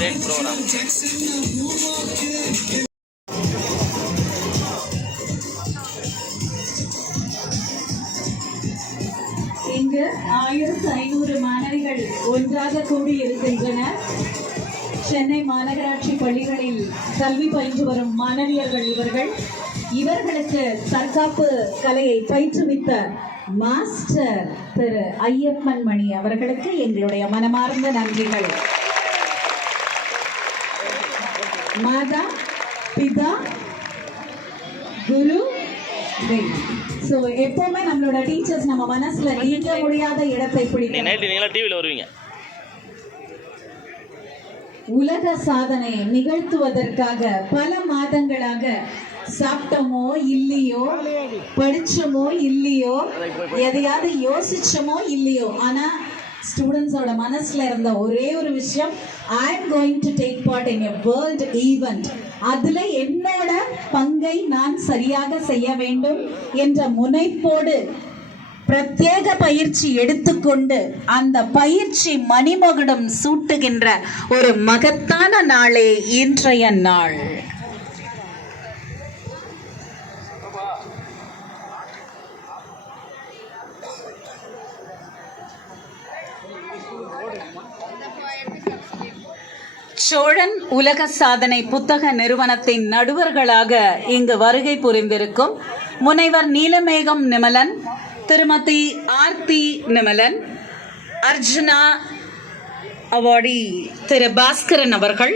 Great program இங்கு ஆயிரத்து ஐநூறு மாணவிகள் ஒன்றாக கூடியிருக்கின்றனர். சென்னை மாநகராட்சி பள்ளிகளில் கல்வி பயின்று வரும் மாணவியர்கள் இவர்கள். இவர்களுக்கு தற்காப்பு கலையை பயிற்றுவித்த மாஸ்டர் திரு ஐயப்பன் மணி அவர்களுக்கு எங்களுடைய மனமார்ந்த நன்றிகள். மாதா பிதா குரு ஸோ எப்பவுமே நம்மளோட டீச்சர்ஸ் நம்ம மனசுல நீங்க முடியாத இடத்தை பிடிக்கும். நைட்டு டிவியில் வருவீங்க? உலக சாதனை நிகழ்த்துவதற்காக பல மாதங்களாக சாப்பிட்டோமோ இல்லையோ படிச்சோமோ இல்லையோ எதையாவது யோசிச்சோமோ இல்லையோ ஆனா ஸ்டூடெண்ட்ஸோட மனசில் இருந்த ஒரே ஒரு விஷயம் I am going to take part in a world event அதில் என்னோட பங்கை நான் சரியாக செய்ய வேண்டும் என்ற முனைப்போடு பிரத்யேக பயிற்சி எடுத்துக்கொண்டு அந்த பயிற்சி மணிமகுடம் சூட்டுகின்ற ஒரு மகத்தான நாளே இன்றைய நாள். உலக சாதனை புத்தக நிறுவனத்தின் நடுவர்களாக இங்கு வருகை புரிந்திருக்கும் முனைவர் நீலமேகம் நிமலன் திருமதி ஆர்த்தி நிமலன் அர்ஜுனா அவார்டி திரு பாஸ்கரன் அவர்கள்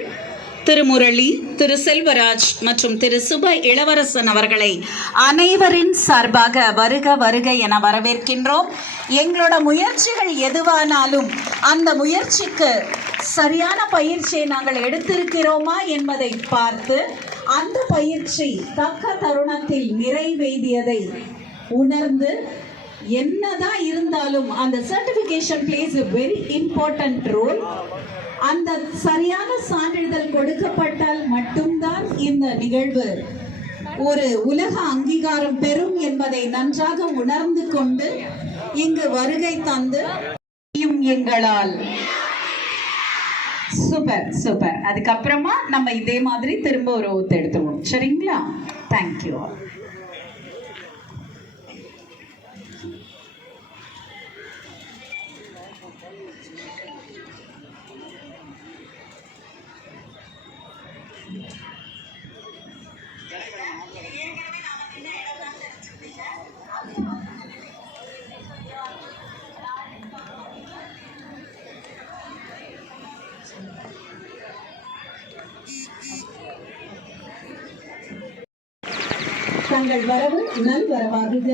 திருமுரளி திரு செல்வராஜ் மற்றும் திரு சுப இளவரசன் அவர்களை அனைவரின் சார்பாக வருக வருக என வரவேற்கின்றோம். எங்களோட முயற்சிகள் எதுவானாலும் அந்த முயற்சிக்கு சரியான பயிற்சியை நாங்கள் எடுத்திருக்கிறோமா என்பதை பார்த்து அந்த பயிற்சி தக்க தருணத்தில் நிறைவேறியதை உணர்ந்து என்னதான் இருந்தாலும் அந்த certification plays very important role அந்த சரியான சான்றிதழ் கொடுக்கப்பட்டால் மட்டும்தான் இந்த நிகழ்வு ஒரு உலக அங்கீகாரம் பெறும் என்பதை நன்றாக உணர்ந்து கொண்டு இங்கு வருகை தந்து எங்களால். சூப்பர் சூப்பர் அதுக்கப்புறமா நம்ம இதே மாதிரி திரும்ப ஒரு ஊத்து எடுத்துருவோம் சரிங்களா? தேங்க்யூ வருக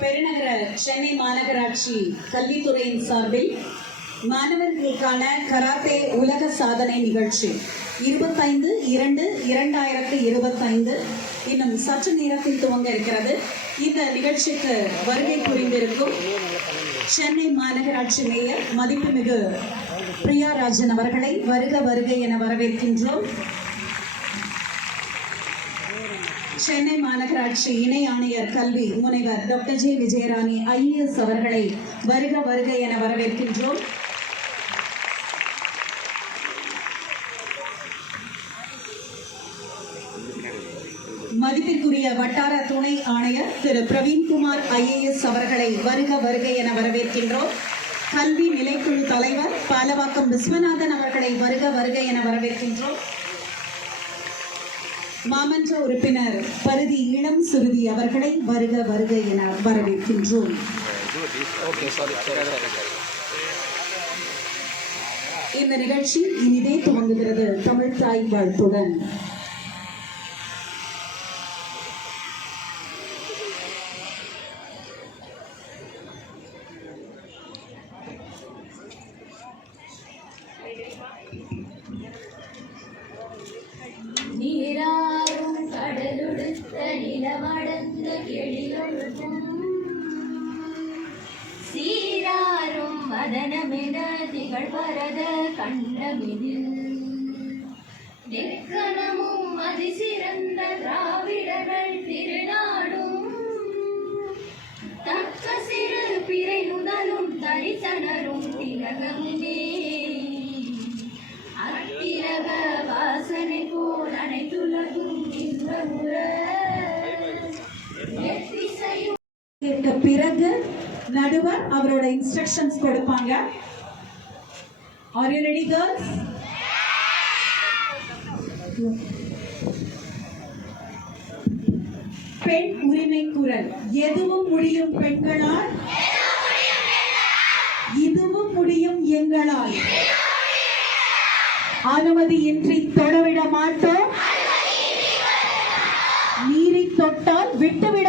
பெருநகர சென்னை மாநகராட்சி கல்வித்துறையின் சார்பில் மாணவர்களுக்கான கராத்தே உலக சாதனை நிகழ்ச்சி. இருபத்தைந்து இரண்டு இரண்டாயிரத்து இருபத்தைந்து. இன்னும் சற்று நேரத்தில் துவங்க இருக்கிறது. இந்த நிகழ்ச்சிக்கு வருகை புரிந்திருக்கும் சென்னை மாநகராட்சி மேயர் மதிப்புமிகு பிரியா ராஜன் அவர்களை வருக வருக என வரவேற்கின்றோம். சென்னை மாநகராட்சி இணை ஆணையர் கல்வி முனைவர் டாக்டர் ஜே விஜயராணி ஐஏஎஸ் அவர்களை வருக வருக என வரவேற்கின்றோம். வட்டார துணை ஆணையர் திரு பிரவீன்குமார் ஐஏஎஸ் அவர்களை வருக வருக என வரவேற்கின்றோம். கல்வி நிலைக்குழு தலைவர் பாலவாக்கம் விஸ்வநாதன் அவர்களை வருக வருக என வரவேற்கின்றோம். மாமன்ற உறுப்பினர் பருதி இளம் சுருதி அவர்களை வருக வருக என வரவேற்கின்றோம். இந்த நிகழ்ச்சி இனிதே துவங்குகிறது. தமிழ் தாய் வாழ்த்துடன் நடுவர் அவரோட இன்ஸ்ட்ரக்ஷன்ஸ் கொடுப்பாங்க. ஆர் யூ ரெடி கேர்ள்ஸ் பெண் உரிமை குரல். எதுவும் முடியும் பெண்களால்? இதுவும் முடியும் எங்களால்? அனுமதியின்றி தொடவிட மாட்டோம். நீரை தொட்டால் விட்டுவிட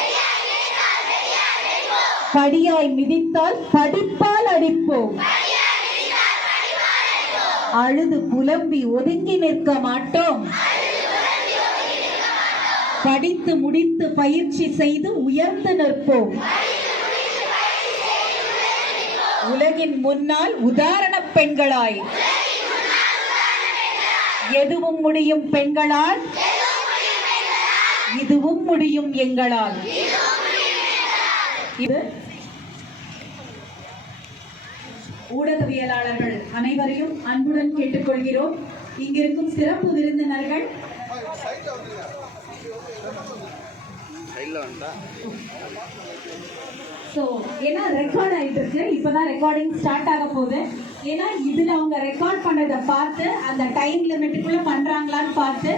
படியாய் மிதித்தால் படிப்பால் அடிப்போம். அழுது புலம்பி ஒதுங்கி நிற்க மாட்டோம். படித்து முடித்து பயிற்சி செய்து உயர்ந்து நிற்போம். உலகின் முன்னால் உதாரண பெண்களாய். எதுவும் முடியும் பெண்களால்? இதுவும் முடியும் எங்களால். இது ஊடகவியலாளர்கள் அனைவரையும் அன்புடன் கேட்டுக்கொள்கிறோம். இங்கிருக்கும் சிறப்பு விருந்தினர்கள். ஸோ ஏன்னா ரெக்கார்ட் ஆகிட்டு இருக்கு இப்போ தான் ரெக்கார்டிங் ஸ்டார்ட் ஆக போகுது ஏன்னா இதில் அவங்க ரெக்கார்ட் பண்ணதை பார்த்து அந்த டைம் லிமிட்டுக்குள்ளே பண்ணுறாங்களான்னு பார்த்து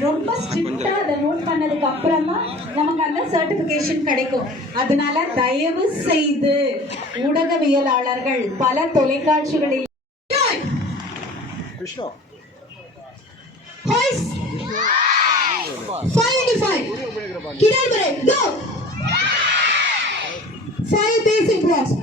ரொம்ப ஸ்ட்ரிக்டாக அதை நோட் பண்ணதுக்கு அப்புறமா நமக்கு அந்த சர்டிஃபிகேஷன் கிடைக்கும் அதனால தயவு செய்து ஊடகவியலாளர்கள் பல தொலைக்காட்சிகளில் Vishnu Hoist! 585! Kiral Mare, go! Fire dancing bros.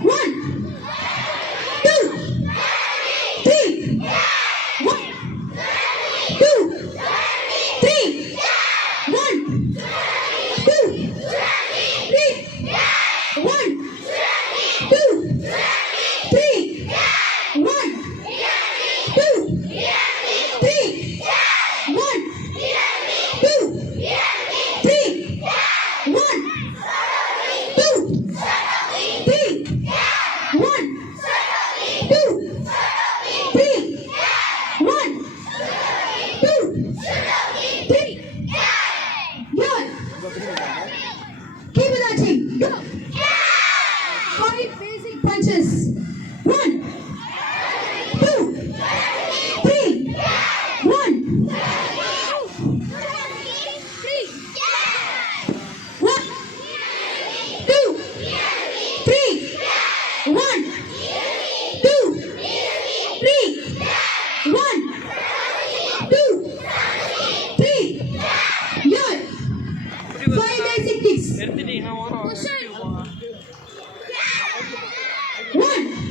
না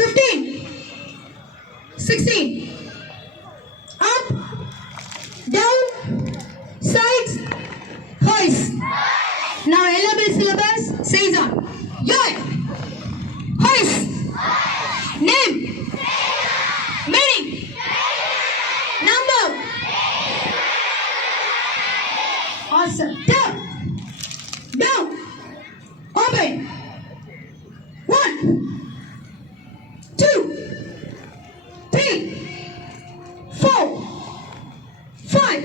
15, 16, Five.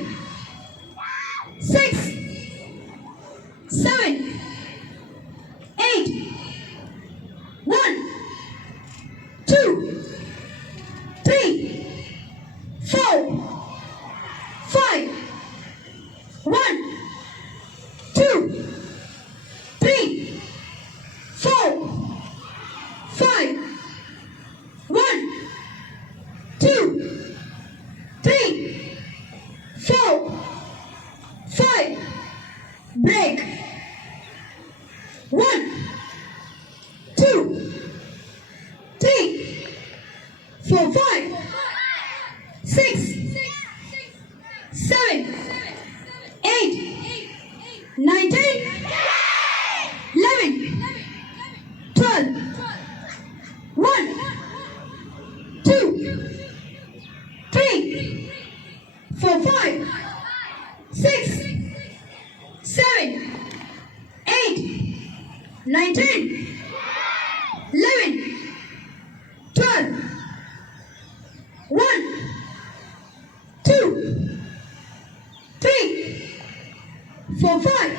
Six. Seven. vovó Three. Four. Five.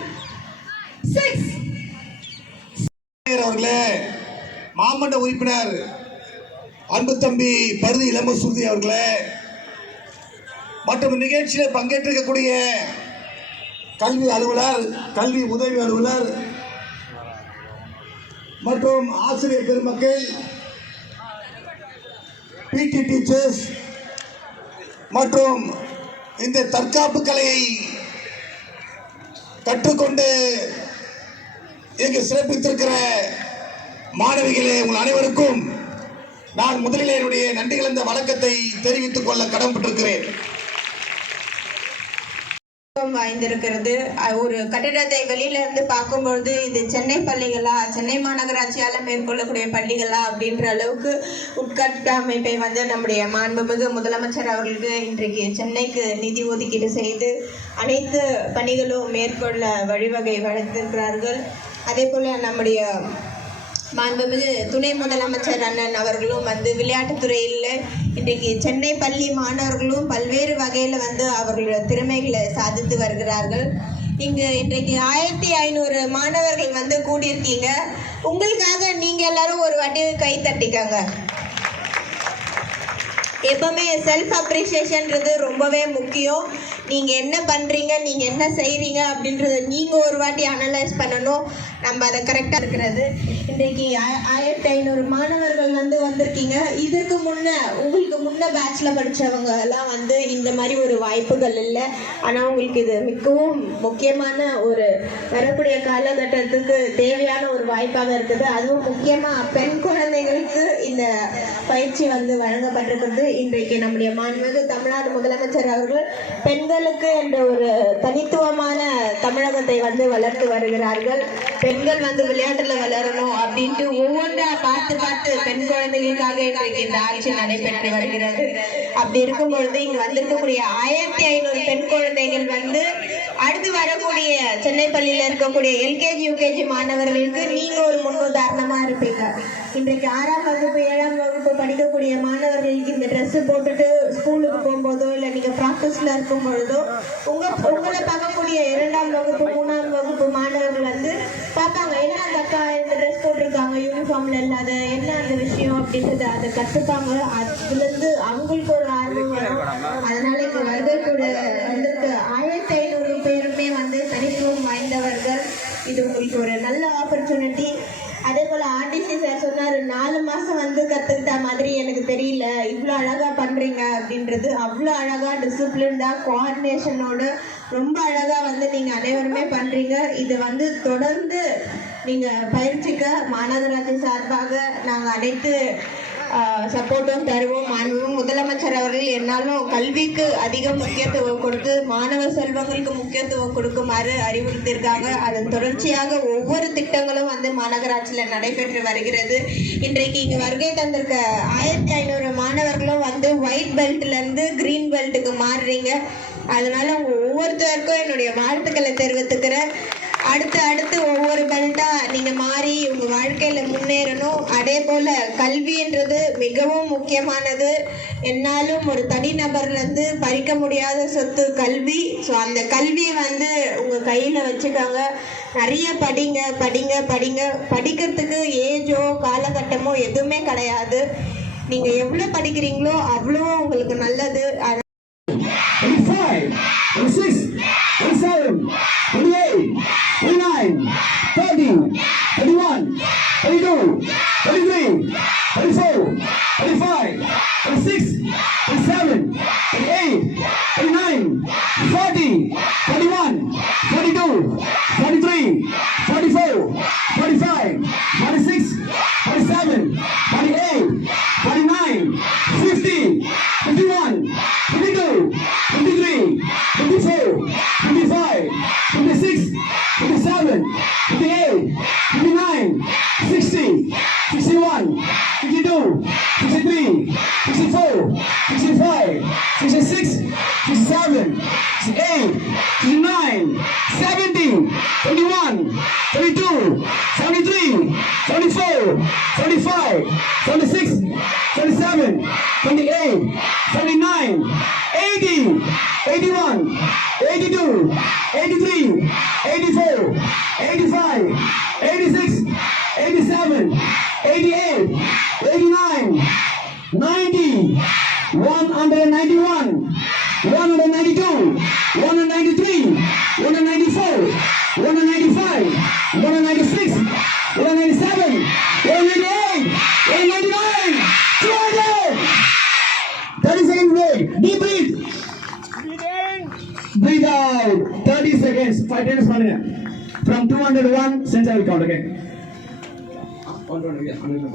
Six. அவர்களே மாமண்ட உறுப்பினர் அன்பு தம்பி பருதி இளமசூர்தி அவர்களே மற்றும் நிகழ்ச்சியில் பங்கேற்றிருக்கக்கூடிய கல்வி அலுவலர் கல்வி உதவி அலுவலர் மற்றும் ஆசிரியர் பெருமக்கள் பிடி டீச்சர்ஸ் மற்றும் இந்த தற்காப்பு கலையை கற்றுக்கொண்டு இங்கு சிறப்பித்திருக்கிற மாணவிகளே உங்கள் அனைவருக்கும் நான் முதலில் என்னுடைய நன்றி கலந்த வழக்கத்தை தெரிவித்துக் கொள்ள கடன்பட்டிருக்கிறேன் வாய்ந்திருக்கிறது. ஒரு கட்டிடத்தை வெளியில இருந்து பார்க்கும்பொழுது இது சென்னை பள்ளிகளா சென்னை மாநகராட்சியால மேற்கொள்ளக்கூடிய பள்ளிகளா அப்படின்ற அளவுக்கு உட்கட்டமைப்பை வந்து நம்முடைய மாண்புமிகு முதலமைச்சர் அவர்களுக்கு இன்றைக்கு சென்னைக்கு நிதி ஒதுக்கீடு செய்து அனைத்து பணிகளும் மேற்கொள்ள வழிவகை வழங்கியிருக்கிறார்கள் அதே போல நம்முடைய மாண்புமிகு துணை முதலமைச்சர் அண்ணன் அவர்களும் வந்து விளையாட்டுத்துறையில் இன்றைக்கு சென்னை பள்ளி மாணவர்களும் பல்வேறு வகையில் வந்து அவர்களுடைய திறமைகளை சாதித்து வருகிறார்கள். இங்கு இன்றைக்கு ஆயிரத்தி ஐநூறு மாணவர்கள் வந்து கூடியிருக்கீங்க. உங்களுக்காக நீங்கள் எல்லாரும் ஒரு வாட்டி கை தட்டிக்கங்க. எப்பவுமே செல்ஃப் அப்ரிஷியேஷன்றது ரொம்பவே முக்கியம். நீங்கள் என்ன பண்ணுறீங்க நீங்கள் என்ன செய்கிறீங்க அப்படின்றத நீங்கள் ஒரு வாட்டி அனலைஸ் பண்ணணும். நம்ம அதை கரெக்டாக இருக்கிறது. இன்றைக்கு ஆயிரத்தி ஐநூறு மாணவர்கள் வந்து வந்திருக்கீங்க. இதற்கு முன்னே உங்களுக்கு முன்ன பேட்சில் படித்தவங்க எல்லாம் வந்து இந்த மாதிரி ஒரு வாய்ப்புகள் இல்லை. ஆனால் உங்களுக்கு இது மிகவும் முக்கியமான ஒரு வரக்கூடிய காலகட்டத்துக்கு தேவையான ஒரு வாய்ப்பாக இருக்குது. அதுவும் முக்கியமாக பெண் குழந்தைகளுக்கு இந்த பயிற்சி வந்து வழங்கப்பட்டிருக்கிறது. இன்றைக்கு நம்முடைய மாண்புமிகு தமிழ்நாடு முதலமைச்சர் அவர்கள் பெண்களுக்கு என்ற ஒரு தனித்துவமான தமிழகத்தை வந்து வளர்த்து வருகிறார்கள். பெண்கள் வந்து விளையாட்டுல வளரணும் அப்படின்ட்டு ஒவ்வொன்றா பார்த்து பார்த்து பெண் குழந்தைகளுக்காக இன்றைக்கு இந்த ஆட்சி நடைபெற்று வருகிறது. அப்படி இருக்கும் பொழுது இங்கு வந்திருக்கக்கூடிய ஆயிரத்தி ஐநூறு பெண் குழந்தைகள் வந்து அடுத்து வரக்கூடிய சென்னை பள்ளியில இருக்கக்கூடிய எல்கேஜி யூகேஜி மாணவர்களுக்கு நீங்க ஒரு முன்னுதாரணமா இருப்பீங்க. இன்றைக்கு ஆறாம் வகுப்பு ஏழாம் வகுப்பு படிக்கக்கூடிய மாணவர்களுக்கு இந்த ட்ரெஸ்ஸு போட்டுட்டு ஸ்கூலுக்கு போகும்போதோ இல்லை நீங்க ப்ராக்டிஸ்ல இருக்கும் பொழுதோ உங்க உங்களை பார்க்கக்கூடிய இரண்டாம் வகுப்பு மூணாம் வகுப்பு மாணவர்கள் வந்து பார்ப்பாங்க. என்ன அந்த அக்கா இந்த ட்ரெஸ் போட்டிருக்காங்க யூனிஃபார்ம்ல இல்லாத என்ன அந்த விஷயம் அப்படின்றத அதை கற்றுப்பாங்க அதுல இருந்து அவங்களுக்கு ஒரு ஆர்வம் வரும். அதனால இங்க வருகை கூட வந்திருக்க ஆயிரத்தி ஐநூறு பேருமே வந்து தனித்துவம் வாய்ந்தவர்கள் இது உங்களுக்கு ஒரு நல்ல ஆப்பர்ச்சுனிட்டி அதே போல ஆர்டிசி சார் சொன்னாரு நாலு கத்துக்கிட்ட மாதிரி எனக்கு தெரியல. இவ்வளோ அழகா பண்றீங்க அப்படின்றது அவ்வளோ அழகா தான் கோஆர்டினேஷனோட ரொம்ப அழகா வந்து நீங்க அனைவருமே பண்றீங்க. இது வந்து தொடர்ந்து நீங்க பயிற்சிக்க மாநகராட்சி சார்பாக நாங்கள் அனைத்து சப்போர்ட்டும் தருவோம் மாண்பும். முதலமைச்சர் அவர்கள் என்னாலும் கல்விக்கு அதிக முக்கியத்துவம் கொடுத்து மாணவ செல்வங்களுக்கு முக்கியத்துவம் கொடுக்குமாறு அறிவுறுத்தியிருக்காங்க. அதன் தொடர்ச்சியாக ஒவ்வொரு திட்டங்களும் வந்து மாநகராட்சியில் நடைபெற்று வருகிறது. இன்றைக்கு இங்கே வருகை தந்திருக்க ஆயிரத்தி ஐநூறு மாணவர்களும் வந்து ஒயிட் பெல்ட்லேருந்து க்ரீன் பெல்ட்டுக்கு மாறுறீங்க. அதனால உங்க ஒவ்வொருத்தருக்கும் என்னுடைய வாழ்த்துக்களை தெரிவித்துக்கிறேன். அடுத்து அடுத்து ஒவ்வொரு பெல்ட்டாக நீங்கள் மாறி உங்கள் வாழ்க்கையில் முன்னேறணும். அதே போல் கல்வின்றது மிகவும் முக்கியமானது. என்னாலும் ஒரு தனிநபர்லேருந்து பறிக்க முடியாத சொத்து கல்வி. ஸோ அந்த கல்வியை வந்து உங்கள் கையில் வச்சுக்கோங்க. நிறைய படிங்க படிங்க படிங்க. படிக்கிறதுக்கு ஏஜோ காலகட்டமோ எதுவுமே கிடையாது. நீங்கள் எவ்வளோ படிக்கிறீங்களோ அவ்வளோ உங்களுக்கு நல்லது.